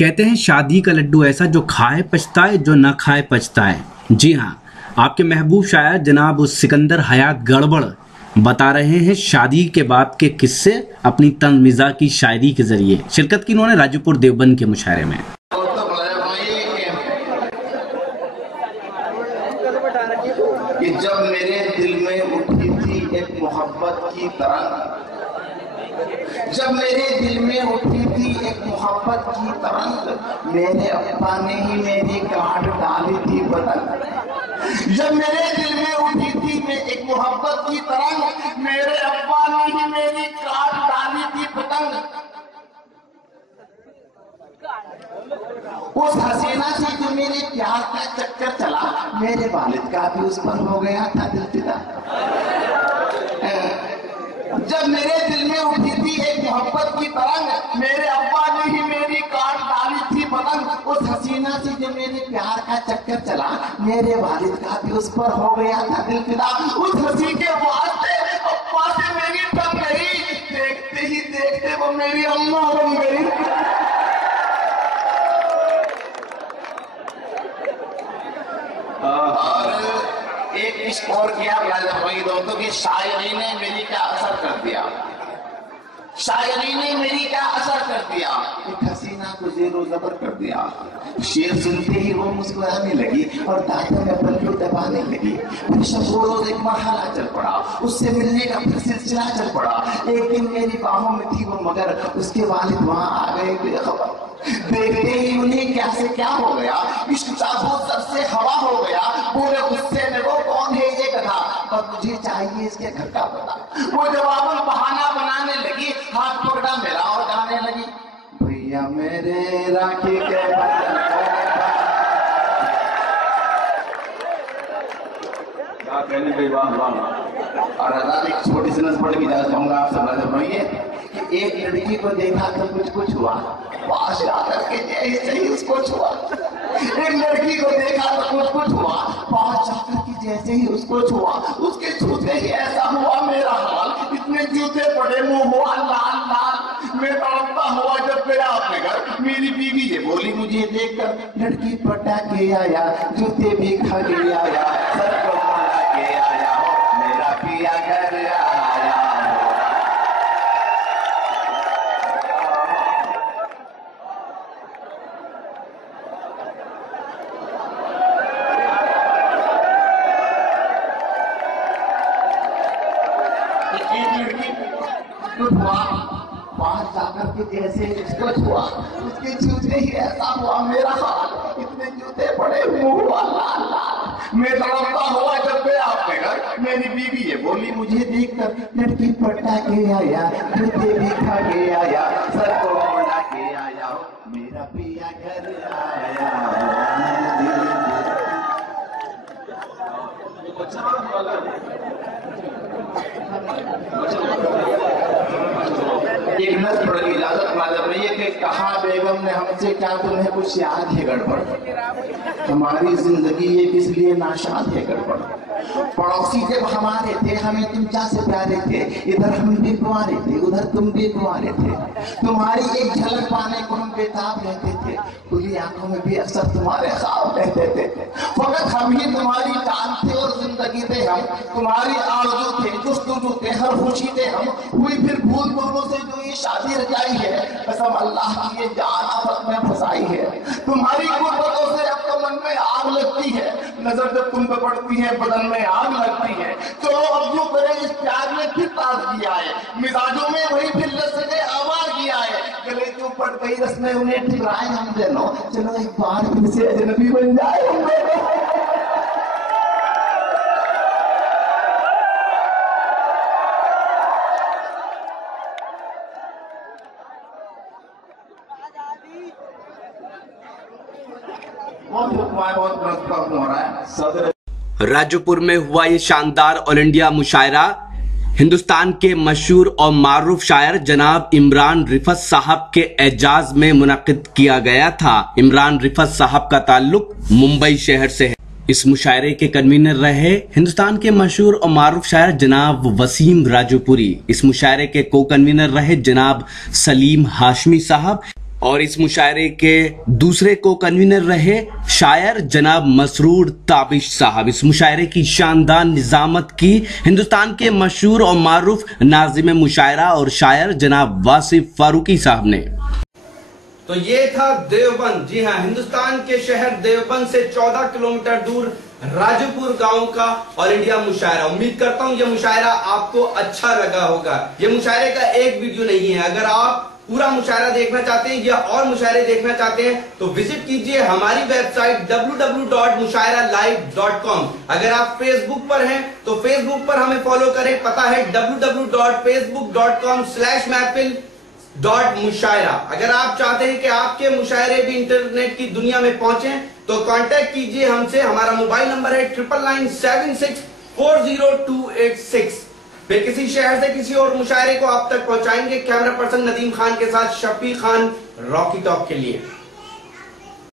کہتے ہیں شادی کا لڈو ایسا جو کھائے پچھتائے جو نہ کھائے پچھتائے۔ جی ہاں، آپ کے محبوب شاعر جناب سکندر حیات گڑبڑ بتا رہے ہیں شادی کے بعد کے قصے اپنی طنز مزاح کی شاعری کے ذریعے۔ شرکت کی انہوں نے راجو پور دیوبند کے مشاعرے میں۔ کہ جب میرے دل میں اٹھی تھی ایک محبت کی ترنگ، جب میرے دل میں اٹھی تھی ایک محبت کی ترنگ، میرے ابا نے ہی میری کاٹ ڈالی تھی پتنگ۔ جب میرے دل میں اٹھی تھی ایک محبت کی ترنگ، میرے ابا نے ہی میری کاٹ ڈالی تھی پتنگ۔ اس حسینہ سے جو میرے پیار کا چکر چلا، میرے والد کا بھی اس پر ہو گیا تھا دل فدا۔ جب میرے دل میں اٹھی تھی ایک محبت کی ترنگ، میرے ابا نے ہی میری کاٹ ڈالی تھی پتنگ۔ اس حسینہ سے جو میرے پیار کا چکر چلا، میرے والد کا بھی اس پر ہو گیا تھا دل فدا۔ اس حسین کے واسطے ابا سے میری ٹھم گئی، دیکھتے ہی دیکھتے وہ میری اماں بن گئی۔ اور ایک عشق اور کیا بھائی دوستوں کی شاعری نے میری کیا اثر کر دیا، شاعری نے میری کیا اثر کر دیا، ایک حسینہ کو زیر و زبر کر دیا۔ شعر سنتے ہی وہ مسکرانے لگی اور دانتوں میں پلو دبانے لگی۔ پھر شب و روز ایک مرحلہ چل پڑا، اس سے ملنے کا پھر سلسلہ چل پڑا۔ ایک دن میری باہوں میں تھی وہ مگر اس کے والد وہاں آ گئے بے خبر۔ دیکھتے ہی انہیں کیا سے کیا ہو گیا، عشق چاہو سب سے ہوا ہو گیا۔ پورے غصے میں وہ کون ہے یہ گدھا، اور مجھے چاہیے اس کے گھر کا پتہ۔ وہ جواباً بہانہ بنانے لگی، ہاتھ پکڑا میرا اور گانے لگی، بھیا میرے راکھی کے بٹن کیا کہنے گئی واہ واہ۔ اور آزاد ایک چھوٹی سی نظر پڑھ کے جانا چاہوں گا آپ سب نظر پڑھیے کہ ایک لڑکی کو دیکھا تو کچھ ہوا، پاس جا کر کے جیسے ہی اس کو چھوا۔ ایک لڑکی کو دیکھا تو کچھ ہوا، پاس جا کر کے جیسے ہی اس کو چھوا۔ اس کے چھوتے ہی ایسا ہوا میرا حال، اتنے جوتے پڑے منہ ہوا لال لال۔ میں تڑپتا ہوا جب گیا اپنے گھر، میری بیوی یہ بولی مجھے دیکھ کر، لڑکی پٹا کے آیا جوتے بھی کھا کے آیا، سر کو پٹا کے آیا میرا پیا گھر آیا۔ باہر جا کر کے جیسے اس کو چھوا، اس کے جوتے ہی ایسا ہوا میرا حال، اتنے جوتے پڑے منہ ہوا لال لال۔ میں تڑپتا ہوا جب گیا اپنے گھر، میری بیوی یہ بولی مجھے دیکھ کر، لڑکی پٹا کے آیا جوتے بھی کھا کے آیا، سر کو پڑا کے آیا میرا پیا گھر آیا۔ ایک نظر پڑھ کی اجازت معلوم نہیں ہے کہ کہا بیگم نے ہم سے کیا تمہیں کچھ یاد ہے گڑبڑ، ہماری زندگی ایک اس لیے ناشاد ہے گڑبڑ۔ پڑوسی جب ہمارے تھے ہمیں تم کیا سے پیارے تھے، ادھر ہم بھی کنوارے تھے ادھر تم بھی کنوارے تھے، تمہاری ایک جھلک پانے کو ہم بےتاب رہتے تھے، کھلی آنکھوں میں بھی اکثر تمہارے خواب رہتے تھے۔ فقط ہم ہی تمہاری جان تھے اور زندگی تھے ہم، تمہاری آرزو تھے جستجو تھے ہر خوشی تھے ہم۔ ہوئی پھر بھول دونوں سے جو یہ شادی رچائی ہے، قسم اللہ کی یہ جان آفت میں پھنسائی ہے۔ تمہاری قربتوں سے اب تو من میں آگ لگتی ہے، نظر جب تم پہ پڑتی ہے بدن میں آگ لگتی ہے۔ چلو اب جو کرے اس پیار میں پھر تازگی آئے، مزاجوں میں وہی پھر لذت آوارگی آئے، گلے جو پڑ گئی رسمیں انہیں ٹھکرائے ہم دونوں، چلو ایک بار پھر سے اجنبی بن جائے ہم دونوں۔ راجو پور میں ہوا یہ شاندار آل انڈیا مشاعرہ ہندوستان کے مشہور اور معروف شاعر جناب عمران رفعت صاحب کے اعزاز میں منعقد کیا گیا تھا۔ عمران رفعت صاحب کا تعلق ممبئی شہر سے ہے۔ اس مشاعرے کے کنوینر رہے ہندوستان کے مشہور اور معروف شاعر جناب وسیم راجو پوری۔ اس مشاعرے کے کو کنوینر رہے جناب سلیم ہاشمی صاحب۔ اور اس مشاعرے کے دوسرے کو کنوینر رہے شاعر جناب مسرور تابش صاحب۔ اس مشاعرے کی شاندار نظامت کی ہندوستان کے مشہور اور معروف ناظم مشاعرہ اور شاعر جناب واصف فاروقی صاحب نے۔ تو یہ تھا دیوبند، جی ہاں، ہندوستان کے شہر دیوبند سے 14 کلومیٹر دور راجو پور گاؤں کا آل انڈیا مشاعرہ۔ امید کرتا ہوں یہ مشاعرہ آپ کو اچھا لگا ہوگا۔ یہ مشاعرے کا ایک ویڈیو نہیں ہے، اگر آپ پورا مشاعرہ دیکھنا چاہتے ہیں یا اور مشاعرے دیکھنا چاہتے ہیں تو وزٹ کیجئے ہماری ویب سائٹ www.mushairalive.com۔ اگر آپ فیس بک پر ہیں تو فیس بک پر ہمیں فالو کریں، پتہ ہے www.facebook.com/mahfil.mushaira۔ اگر آپ چاہتے ہیں کہ آپ کے مشاعرے بھی انٹرنیٹ کی دنیا میں پہنچیں تو کانٹیکٹ کیجئے ہم سے، ہمارا موبائل نمبر ہے 9997640286۔ پھر کسی شہر سے کسی اور مشاعرے کو آپ تک پہنچائیں گے کیمرہ پرسن ندیم خان کے ساتھ شفیق خان، راکی ٹاک کے لیے۔